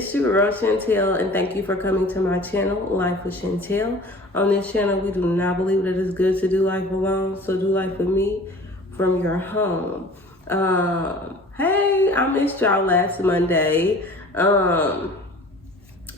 It's your girl Chantel, and thank you for coming to my channel, Life with Chantel. On this channel, we do not believe that it's good to do life alone, so do life with me from your home. Hey, I missed y'all last Monday. The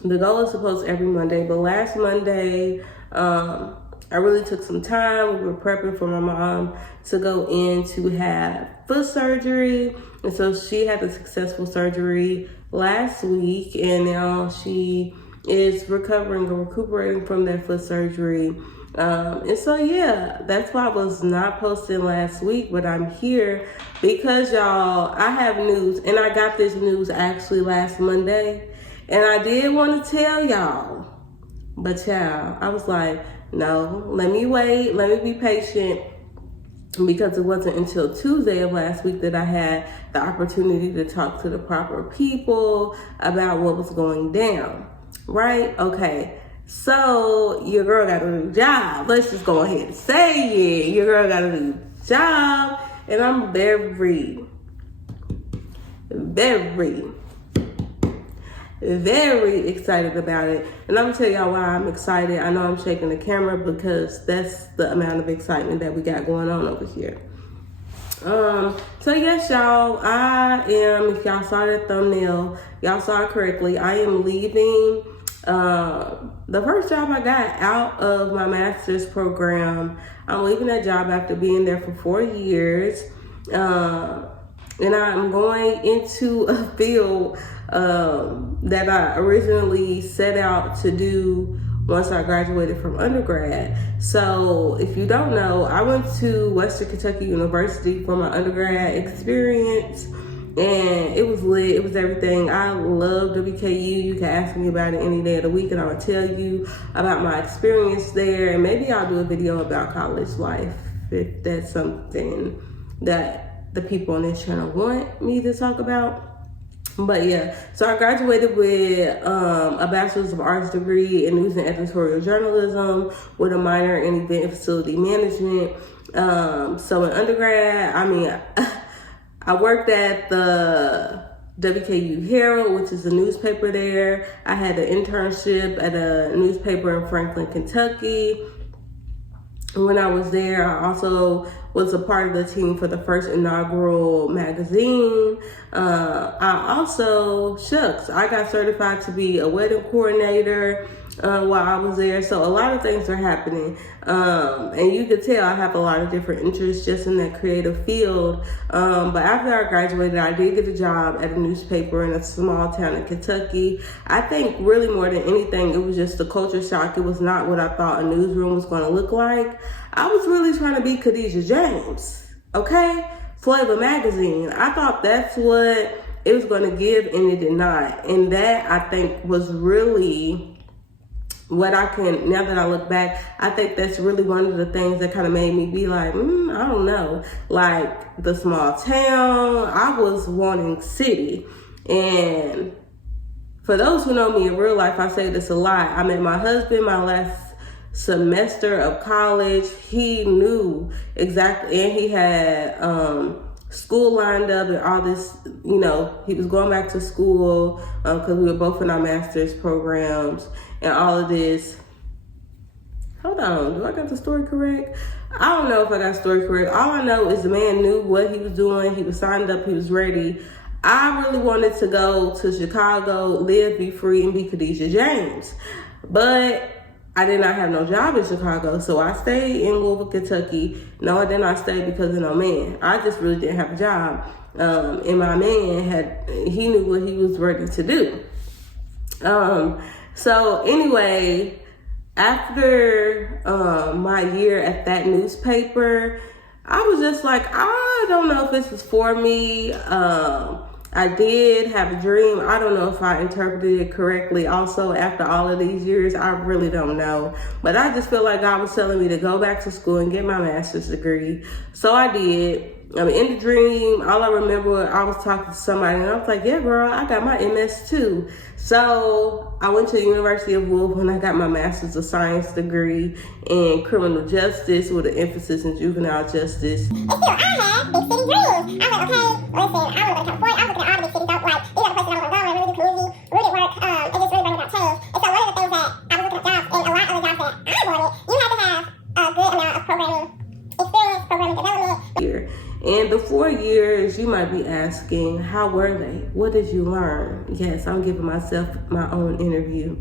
goal is supposed every Monday, but last Monday, I really took some time. We were prepping for my mom to go in to have foot surgery. And so she had a successful surgery last week, and now she is recuperating from that foot surgery. And so, yeah, that's why I was not posting last week, but I'm here because y'all, I have news, and I got this news actually last Monday, and I did want to tell y'all, but y'all, I was like, no, let me wait, let me be patient, because it wasn't until Tuesday of last week that I had the opportunity to talk to the proper people about what was going down, right? Okay, so your girl got a new job. Let's just go ahead and say it. Your girl got a new job, and I'm very excited about it. And I'm gonna tell y'all why I'm excited. I know I'm shaking the camera because that's the amount of excitement that we got going on over here. So yes, y'all, I am, if y'all saw the thumbnail, y'all saw it correctly, I am leaving the first job I got out of my master's program. I'm leaving that job after being there for 4 years. And I'm going into a field that I originally set out to do once I graduated from undergrad. So if you don't know, I went to Western Kentucky University for my undergrad experience, and it was lit. It was everything. I love WKU. You can ask me about it any day of the week, and I will tell you about my experience there. And maybe I'll do a video about college life if that's something that the people on this channel want me to talk about. But yeah, so I graduated with a Bachelor's of Arts degree in news and editorial journalism with a minor in event and facility management. So in undergrad, I worked at the WKU Herald, which is a newspaper there. I had an internship at a newspaper in Franklin, Kentucky. When I was there, I also was a part of the team for the first inaugural magazine. I got certified to be a wedding coordinator while I was there. So a lot of things are happening. And you could tell I have a lot of different interests just in that creative field. But after I graduated, I did get a job at a newspaper in a small town in Kentucky. I think really more than anything, it was just the culture shock. It was not what I thought a newsroom was going to look like. I was really trying to be Khadijah James, okay? Flavor Magazine. I thought that's what it was going to give, and it did not. And that, I think, was really what I can, now that I look back, I think that's really one of the things that kind of made me be like, I don't know. Like the small town, I was wanting city. And for those who know me in real life, I say this a lot. I met my husband my last semester of college. He knew exactly, and he had school lined up and all this, he was going back to school because we were both in our master's programs and all of this. Hold on, do I got the story correct? I don't know if I got the story correct. All I know is the man knew what he was doing. He was signed up, he was ready. I really wanted to go to Chicago, live, be free, and be Khadijah James. But I did not have no job in Chicago, so I stayed in Louisville, Kentucky. No, I did not stay because of no man. I just really didn't have a job. And my man he knew what he was ready to do. So anyway, after my year at that newspaper, I was just like, I don't know if this is for me. I did have a dream. I don't know if I interpreted it correctly. Also, after all of these years, I really don't know. But I just feel like God was telling me to go back to school and get my master's degree. So I did. In the dream, all I remember, I was talking to somebody and I was like, yeah, girl, I got my MS too. So I went to the University of Louisville and I got my Master's of Science degree in criminal justice with an emphasis in juvenile justice. And still, I had big city dreams. I was like, okay, listen, I want to go to California. I was looking at all the big cities, like, these are the places I want to go. I really do community, rooted work. programming development. Year. And the 4 years, you might be asking, how were they? What did you learn? Yes, I'm giving myself my own interview.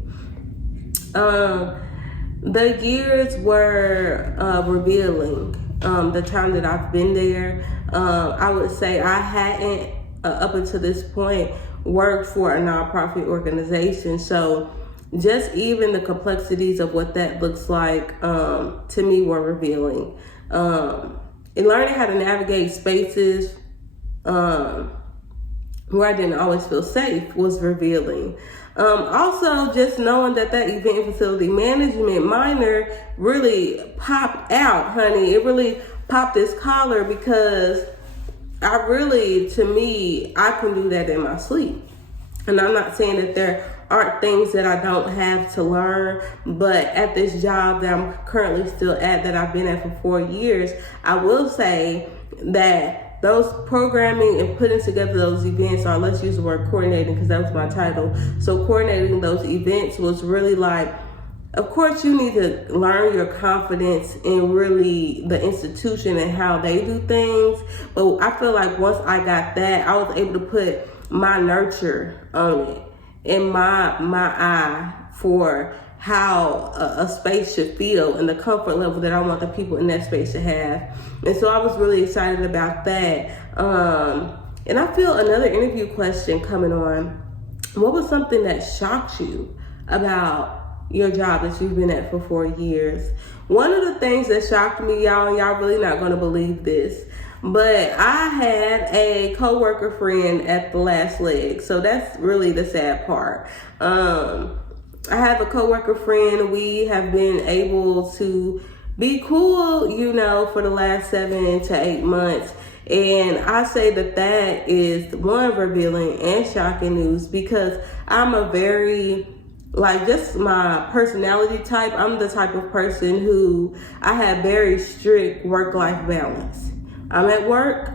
The years were revealing. The time that I've been there, I would say I hadn't, up until this point, worked for a nonprofit organization. So just even the complexities of what that looks like, to me, were revealing. And learning how to navigate spaces where I didn't always feel safe was revealing. Also, just knowing that event and facility management minor really popped out, honey. It really popped its collar because I can do that in my sleep. And I'm not saying that there aren't things that I don't have to learn, but at this job that I'm currently still at, that I've been at for 4 years, I will say that those programming and putting together those events, or let's use the word coordinating because that was my title. So coordinating those events was really like, of course you need to learn your confidence in really the institution and how they do things. But I feel like once I got that, I was able to put my nurture on it and my eye for how a space should feel and the comfort level that I want the people in that space to have. And so I was really excited about that. And I feel another interview question coming on. What was something that shocked you about your job that you've been at for 4 years? One of the things that shocked me, y'all, and y'all really not gonna believe this, but I had a coworker friend at the last leg. So that's really the sad part. I have a coworker friend. We have been able to be cool, for the last 7 to 8 months. And I say that is one, revealing and shocking news, because I'm a very, just my personality type, I'm the type of person who I have very strict work-life balance. I'm at work.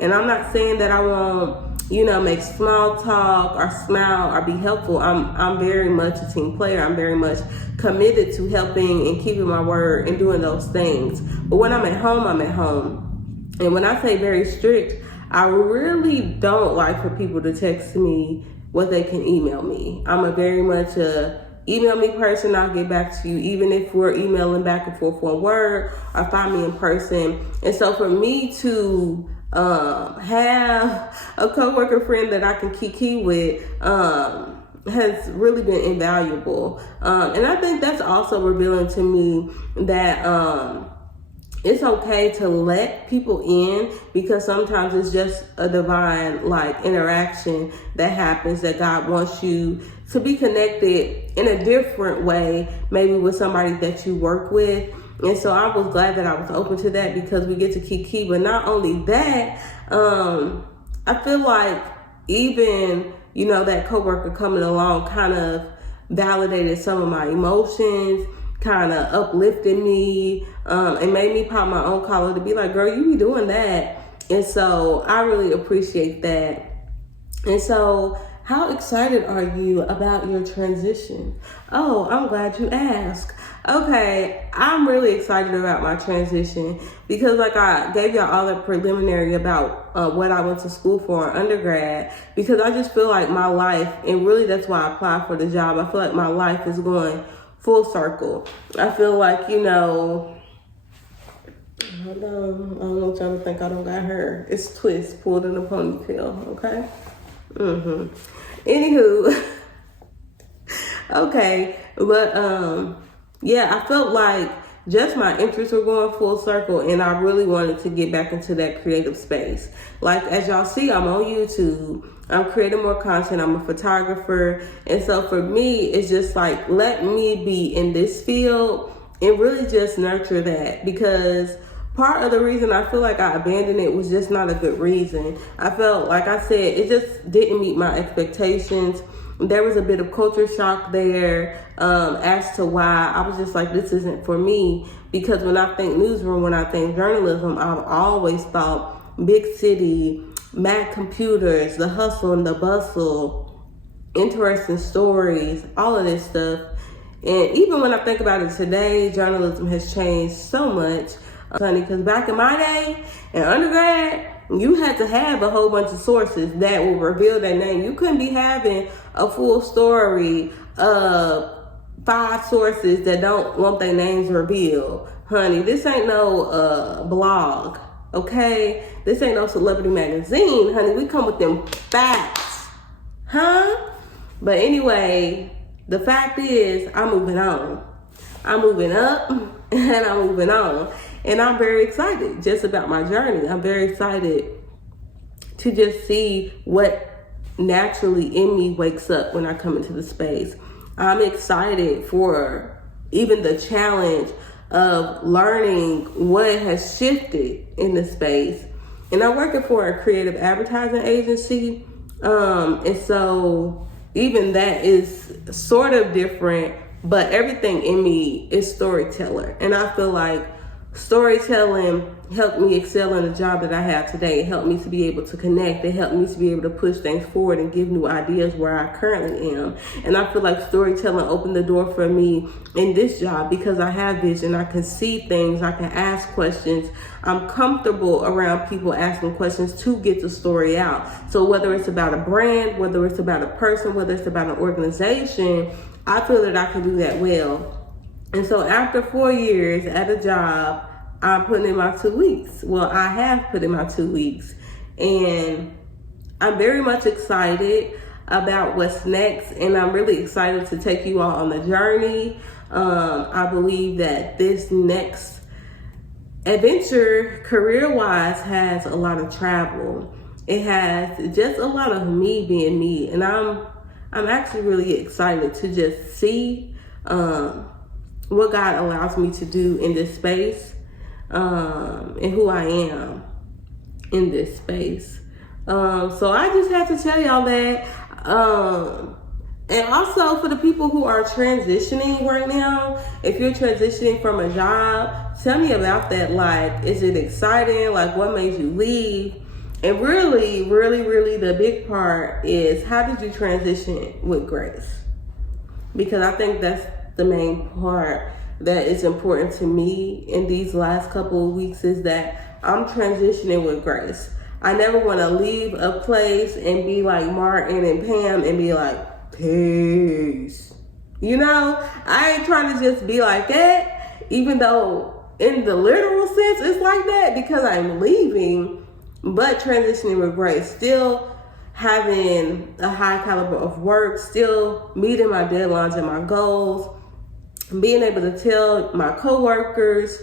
And I'm not saying that I won't, make small talk or smile or be helpful. I'm very much a team player. I'm very much committed to helping and keeping my word and doing those things. But when I'm at home, I'm at home. And when I say very strict, I really don't like for people to text me what they can email me. I'm a very much email me person, I'll get back to you, even if we're emailing back and forth on Word, or find me in person. And so for me to have a coworker friend that I can kiki with has really been invaluable. And I think that's also revealing to me that it's okay to let people in, because sometimes it's just a divine interaction that happens, that God wants you to be connected in a different way, maybe with somebody that you work with. And so I was glad that I was open to that, because we get to kiki. But not only that, I feel like even, that coworker coming along kind of validated some of my emotions, kind of uplifted me, and made me pop my own collar to be like, girl, you be doing that. And so I really appreciate that. And so how excited are you about your transition? Oh, I'm glad you asked. Okay, I'm really excited about my transition, because I gave y'all all the preliminary about what I went to school for in undergrad, because I just feel like my life, and really that's why I applied for the job, I feel like my life is going full circle. I feel like, hold on, I don't want y'all to think I don't got hair. It's twist pulled in a ponytail, okay? Anywho, okay, but yeah, I felt like just my interests were going full circle, and I really wanted to get back into that creative space. As y'all see, I'm on YouTube. I'm creating more content. I'm a photographer. And so for me, it's just let me be in this field and really just nurture that, because part of the reason I feel like I abandoned it was just not a good reason. I felt, like I said, it just didn't meet my expectations. There was a bit of culture shock there as to why I was just like, this isn't for me. Because when I think newsroom, when I think journalism, I've always thought big city, Mac computers, the hustle and the bustle, interesting stories, all of this stuff. And even when I think about it today, journalism has changed so much. honey, because back in my day, in undergrad, you had to have a whole bunch of sources that will reveal their name. You couldn't be having a full story of 5 sources that don't want their names revealed. Honey, this ain't no blog, okay? This ain't no celebrity magazine, honey. We come with them facts, huh? But anyway, the fact is, I'm moving on. I'm moving up and I'm moving on. And I'm very excited just about my journey. I'm very excited to just see what naturally in me wakes up when I come into the space. I'm excited for even the challenge of learning what has shifted in the space. And I'm working for a creative advertising agency. And so even that is sort of different, but everything in me is storyteller. And I feel like storytelling helped me excel in the job that I have today. It helped me to be able to connect. It helped me to be able to push things forward and give new ideas where I currently am. And I feel like storytelling opened the door for me in this job because I have vision. I can see things. I can ask questions. I'm comfortable around people asking questions to get the story out. So whether it's about a brand, whether it's about a person, whether it's about an organization, I feel that I can do that well. And so after 4 years at a job, I'm putting in my 2 weeks. Well, I have put in my 2 weeks. And I'm very much excited about what's next. And I'm really excited to take you all on the journey. I believe that this next adventure, career-wise, has a lot of travel. It has just a lot of me being me. And I'm actually really excited to just see what God allows me to do in this space, and who I am in this space. So I just have to tell y'all that. And also for the people who are transitioning right now, if you're transitioning from a job, tell me about that. Like, is it exciting? Like, what made you leave? And really, the big part is, how did you transition with grace? Because I think that's the main part that is important to me in these last couple of weeks, is that I'm transitioning with grace. I never want to leave a place and be like Martin and Pam and be like, peace. You know, I ain't trying to just be like that, even though in the literal sense it's like that because I'm leaving. But transitioning with grace, still having a high caliber of work, still meeting my deadlines and my goals, being able to tell my coworkers,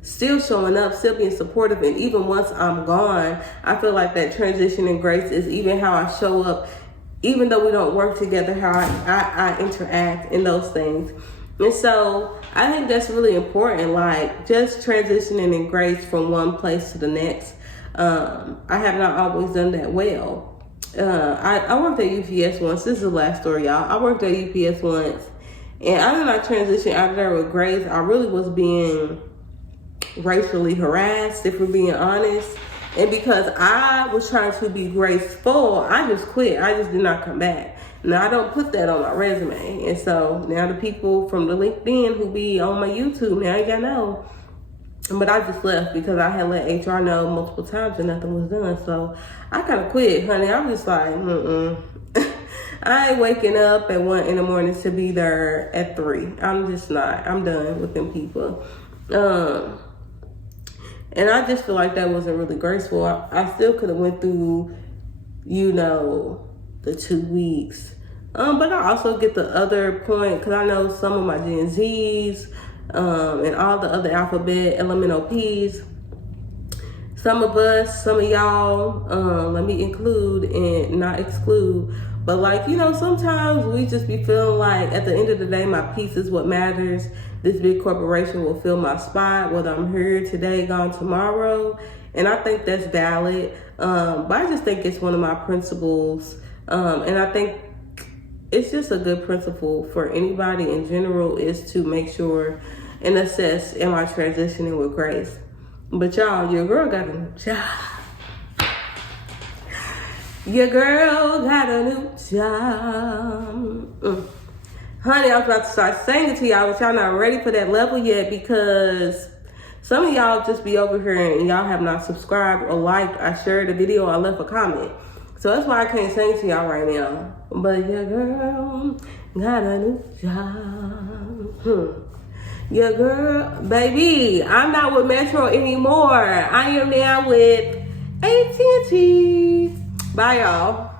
still showing up, still being supportive. And even once I'm gone, I feel like that transition in grace is even how I show up, even though we don't work together, how I interact in those things. And so I think that's really important, like just transitioning in grace from one place to the next. I have not always done that well. I worked at UPS once. This is the last story, y'all. I worked at UPS once, and I did not transition out of there with grace. I really was being racially harassed, if we're being honest. And because I was trying to be graceful, I just quit. I just did not come back. Now, I don't put that on my resume. And so now the people from the LinkedIn who be on my YouTube, now you gotta know. But I just left because I had let HR know multiple times and nothing was done. So I kind of quit, honey. I'm just like, I ain't waking up at 1 in the morning to be there at 3. I'm just not. I'm done with them people. And I just feel like that wasn't really graceful. I still could have went through, the 2 weeks. But I also get the other point, because I know some of my Gen Zs and all the other alphabet LMNOPs, some of us, some of y'all, let me include and not exclude, but sometimes we just be feeling like at the end of the day, my peace is what matters. This big corporation will fill my spot, whether I'm here today, gone tomorrow. And I think that's valid. But I just think it's one of my principles. And I think it's just a good principle for anybody in general, is to make sure and assess, am I transitioning with grace? But y'all, your girl got a new job. Your girl got a new job. Honey, I was about to start singing to y'all, but y'all not ready for that level yet, because Some of y'all just be over here and y'all have not subscribed or liked or shared the video or left a comment. So that's why I can't sing to y'all right now. But your girl got a new job. Your girl, baby, I'm not with Metro anymore. I am now with AT&T. Bye, y'all.